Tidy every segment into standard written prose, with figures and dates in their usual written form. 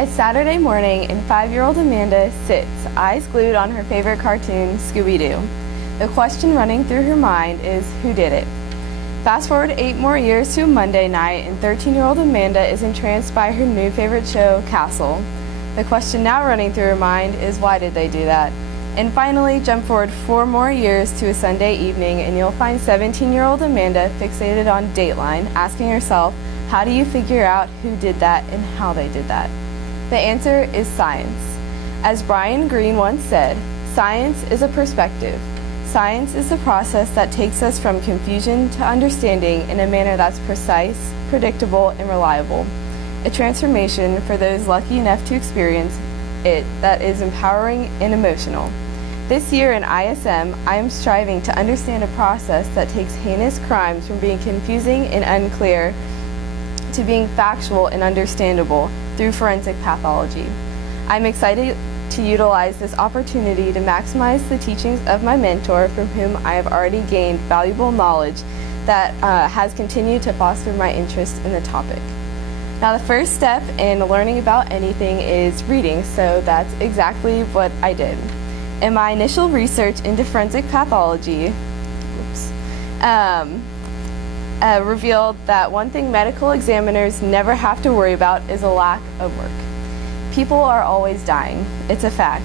It's Saturday morning and 5-year-old Amanda sits, eyes glued on her favorite cartoon, Scooby-Doo. The question running through her mind is, who did it? Fast forward 8 more years to Monday night, and 13-year-old Amanda is entranced by her new favorite show, Castle. The question now running through her mind is, why did they do that? And finally, jump forward 4 more years to a Sunday evening, and you'll find 17-year-old Amanda fixated on Dateline, asking herself, how do you figure out who did that and how they did that? The answer is science. As Brian Greene once said, science is a perspective. Science is the process that takes us from confusion to understanding in a manner that's precise, predictable, and reliable. A transformation for those lucky enough to experience it that is empowering and emotional. This year in ISM, I am striving to understand a process that takes heinous crimes from being confusing and unclear to being factual and understandable through forensic pathology. I'm excited to utilize this opportunity to maximize the teachings of my mentor, from whom I have already gained valuable knowledge that has continued to foster my interest in the topic. Now, the first step in learning about anything is reading, so that's exactly what I did. In my initial research into forensic pathology, revealed that one thing medical examiners never have to worry about is a lack of work. People are always dying, it's a fact.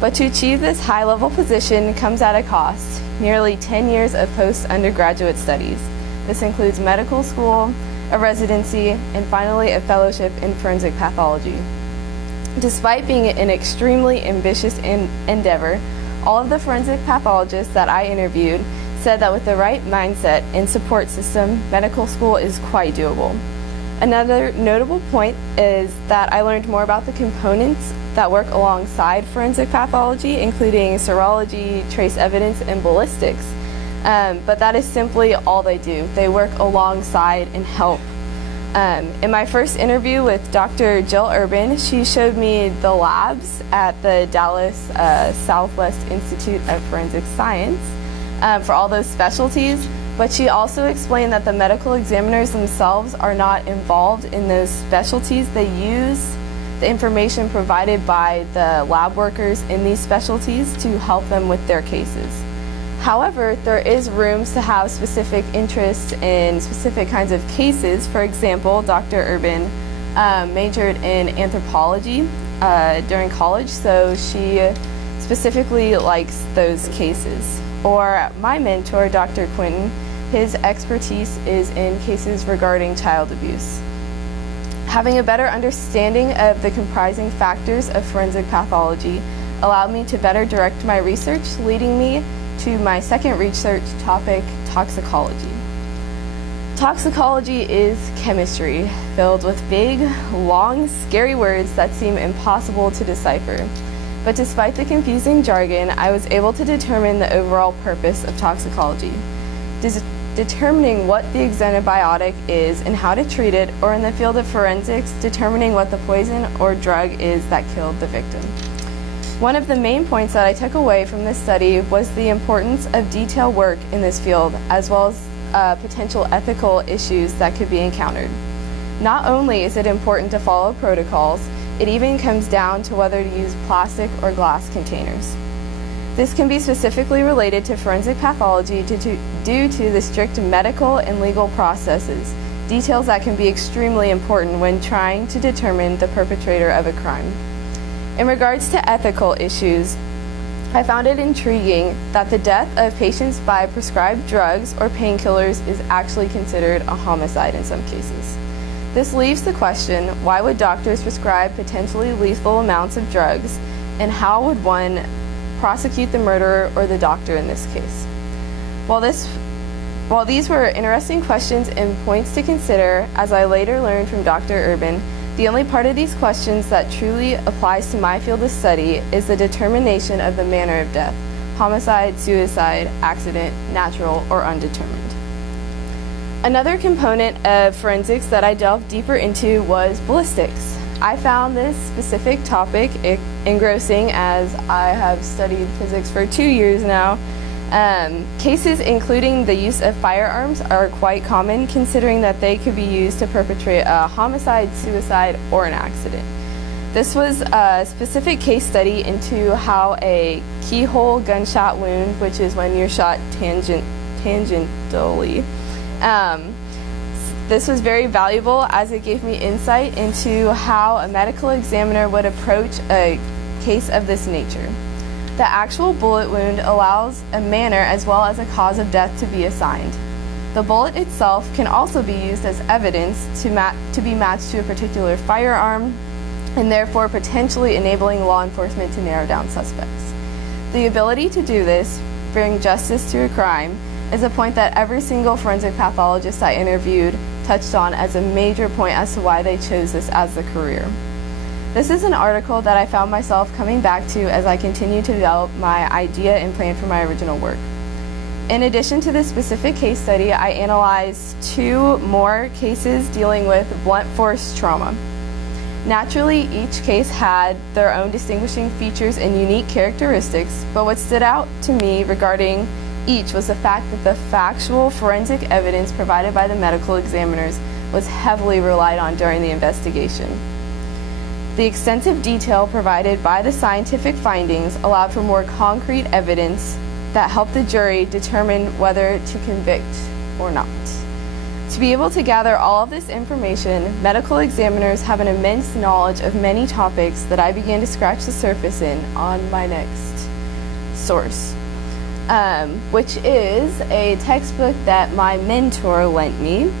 But to achieve this high-level position comes at a cost, nearly 10 years of post-undergraduate studies. This includes medical school, a residency, and finally a fellowship in forensic pathology. Despite being an extremely ambitious endeavor, all of the forensic pathologists that I interviewed said that with the right mindset and support system, medical school is quite doable. Another notable point is that I learned more about the components that work alongside forensic pathology, including serology, trace evidence, and ballistics. But that is simply all they do. They work alongside and help. In my first interview with Dr. Jill Urban, she showed me the labs at the Dallas Southwest Institute of Forensic Science for all those specialties. But she also explained that the medical examiners themselves are not involved in those specialties. They use the information provided by the lab workers in these specialties to help them with their cases. However, there is rooms to have specific interest in specific kinds of cases. For example, Dr. Urban majored in anthropology during college, so she specifically likes those cases. Or my mentor, Dr. Quinton, his expertise is in cases regarding child abuse. Having a better understanding of the comprising factors of forensic pathology allowed me to better direct my research, leading me to my second research topic, toxicology. Toxicology is chemistry, filled with big, long, scary words that seem impossible to decipher. But despite the confusing jargon, I was able to determine the overall purpose of toxicology. Determining what the xenobiotic is and how to treat it, or in the field of forensics, determining what the poison or drug is that killed the victim. One of the main points that I took away from this study was the importance of detailed work in this field, as well as potential ethical issues that could be encountered. Not only is it important to follow protocols, it even comes down to whether to use plastic or glass containers. This can be specifically related to forensic pathology due to the strict medical and legal processes, details that can be extremely important when trying to determine the perpetrator of a crime. In regards to ethical issues, I found it intriguing that the death of patients by prescribed drugs or painkillers is actually considered a homicide in some cases. This leaves the question, why would doctors prescribe potentially lethal amounts of drugs, and how would one prosecute the murderer or the doctor in this case? While these were interesting questions and points to consider, as I later learned from Dr. Urban, the only part of these questions that truly applies to my field of study is the determination of the manner of death: homicide, suicide, accident, natural, or undetermined. Another component of forensics that I delved deeper into was ballistics. I found this specific topic engrossing, as I have studied physics for 2 years now. Cases including the use of firearms are quite common, considering that they could be used to perpetrate a homicide, suicide, or an accident. This was a specific case study into how a keyhole gunshot wound, which is when you're shot tangentially, this was very valuable as it gave me insight into how a medical examiner would approach a case of this nature. The actual bullet wound allows a manner as well as a cause of death to be assigned. The bullet itself can also be used as evidence to be matched to a particular firearm, and therefore potentially enabling law enforcement to narrow down suspects. The ability to do this, bring justice to a crime, is a point that every single forensic pathologist I interviewed touched on as a major point as to why they chose this as a career. This is an article that I found myself coming back to as I continue to develop my idea and plan for my original work. In addition to this specific case study, I analyzed 2 more cases dealing with blunt force trauma. Naturally, each case had their own distinguishing features and unique characteristics, but what stood out to me regarding each was the fact that the factual forensic evidence provided by the medical examiners was heavily relied on during the investigation. The extensive detail provided by the scientific findings allowed for more concrete evidence that helped the jury determine whether to convict or not. To be able to gather all of this information, medical examiners have an immense knowledge of many topics that I began to scratch the surface in on my next source, which is a textbook that my mentor lent me,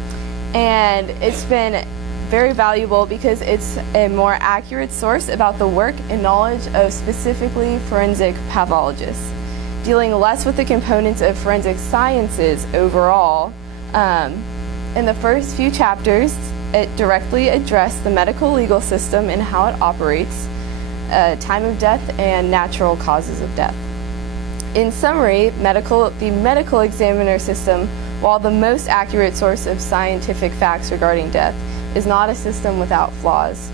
and it's been very valuable because it's a more accurate source about the work and knowledge of specifically forensic pathologists, dealing less with the components of forensic sciences overall. In the first few chapters, it directly addressed the medical legal system and how it operates, time of death, and natural causes of death. In summary, the medical examiner system, while the most accurate source of scientific facts regarding death, is not a system without flaws.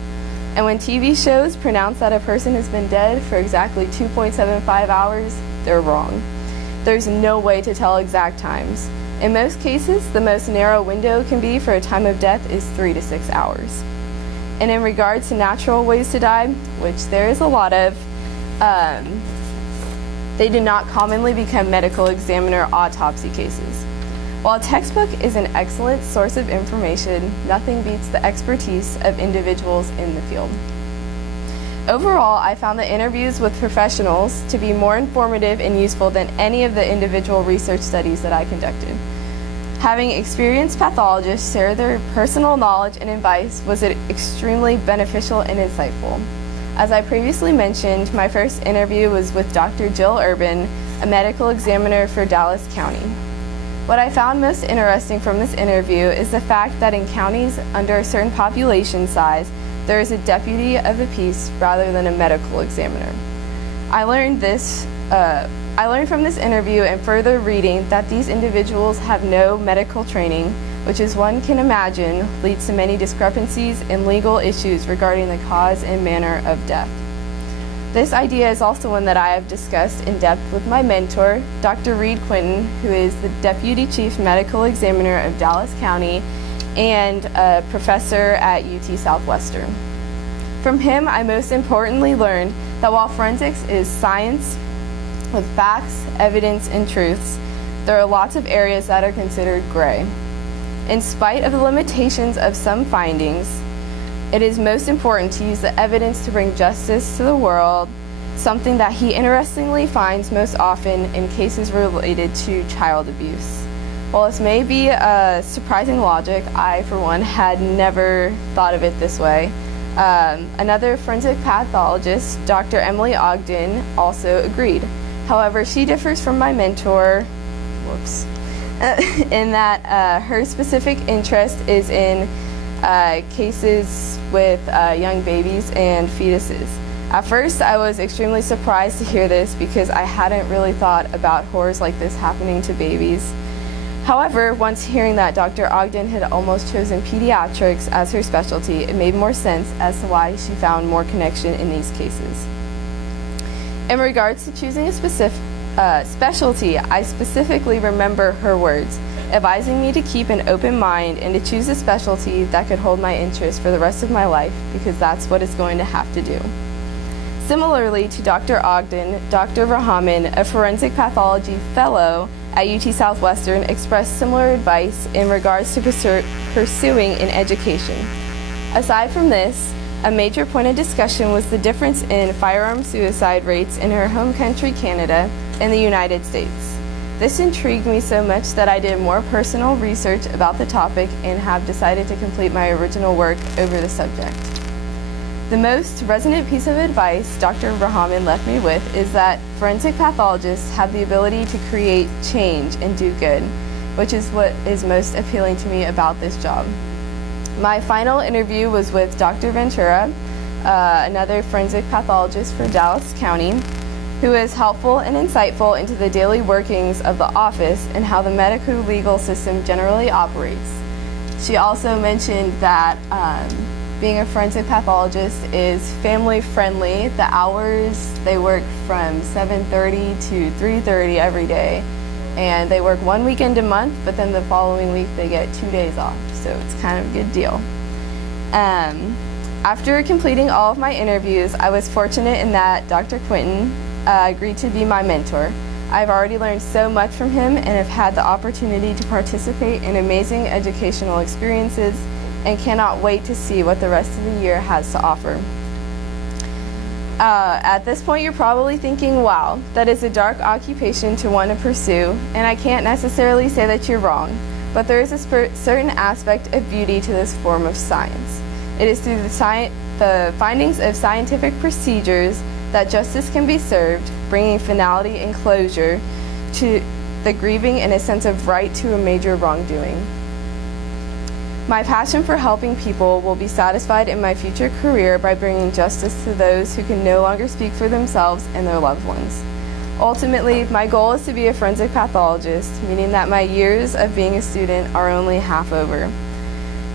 And when TV shows pronounce that a person has been dead for exactly 2.75 hours, they're wrong. There's no way to tell exact times. In most cases, the most narrow window can be for a time of death is 3 to 6 hours. And in regards to natural ways to die, which there is a lot of, they do not commonly become medical examiner autopsy cases. While a textbook is an excellent source of information, nothing beats the expertise of individuals in the field. Overall, I found the interviews with professionals to be more informative and useful than any of the individual research studies that I conducted. Having experienced pathologists share their personal knowledge and advice was extremely beneficial and insightful. As I previously mentioned, my first interview was with Dr. Jill Urban, a medical examiner for Dallas County. What I found most interesting from this interview is the fact that in counties under a certain population size, there is a deputy of the peace rather than a medical examiner. I learned from this interview and further reading that these individuals have no medical training, which, as one can imagine, leads to many discrepancies and legal issues regarding the cause and manner of death. This idea is also one that I have discussed in depth with my mentor, Dr. Reed Quinton, who is the Deputy Chief Medical Examiner of Dallas County and a professor at UT Southwestern. From him, I most importantly learned that while forensics is science with facts, evidence, and truths, there are lots of areas that are considered gray. In spite of the limitations of some findings, it is most important to use the evidence to bring justice to the world, something that he interestingly finds most often in cases related to child abuse. While this may be a surprising logic, I, for one, had never thought of it this way. Another forensic pathologist, Dr. Emily Ogden, also agreed. However, she differs from my mentor, in that her specific interest is in cases with young babies and fetuses. At first, I was extremely surprised to hear this because I hadn't really thought about horrors like this happening to babies. However, once hearing that Dr. Ogden had almost chosen pediatrics as her specialty, it made more sense as to why she found more connection in these cases. In regards to choosing a specific specialty, I specifically remember her words, advising me to keep an open mind and to choose a specialty that could hold my interest for the rest of my life, because that's what it's going to have to do. Similarly to Dr. Ogden, Dr. Rahman, a forensic pathology fellow at UT Southwestern, expressed similar advice in regards to pursuing an education. Aside from this, a major point of discussion was the difference in firearm suicide rates in her home country, Canada, and the United States. This intrigued me so much that I did more personal research about the topic and have decided to complete my original work over the subject. The most resonant piece of advice Dr. Rahman left me with is that forensic pathologists have the ability to create change and do good, which is what is most appealing to me about this job. My final interview was with Dr. Ventura, another forensic pathologist for Dallas County, who is helpful and insightful into the daily workings of the office and how the medical legal system generally operates. She also mentioned that being a forensic pathologist is family friendly. The hours, they work from 7:30 to 3:30 every day, and they work one weekend a month, but then the following week they get 2 days off, so it's kind of a good deal. After completing all of my interviews, I was fortunate in that Dr. Quinton agreed to be my mentor. I've already learned so much from him and have had the opportunity to participate in amazing educational experiences and cannot wait to see what the rest of the year has to offer. At this point, you're probably thinking, wow, that is a dark occupation to want to pursue, and I can't necessarily say that you're wrong, but there is a certain aspect of beauty to this form of science. It is through the findings of scientific procedures that justice can be served, bringing finality and closure to the grieving and a sense of right to a major wrongdoing. My passion for helping people will be satisfied in my future career by bringing justice to those who can no longer speak for themselves and their loved ones. Ultimately, my goal is to be a forensic pathologist, meaning that my years of being a student are only half over.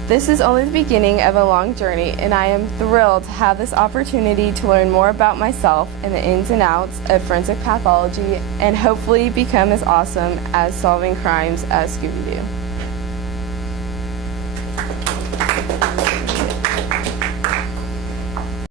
This is only the beginning of a long journey, and I am thrilled to have this opportunity to learn more about myself and the ins and outs of forensic pathology and hopefully become as awesome as solving crimes as Scooby-Doo.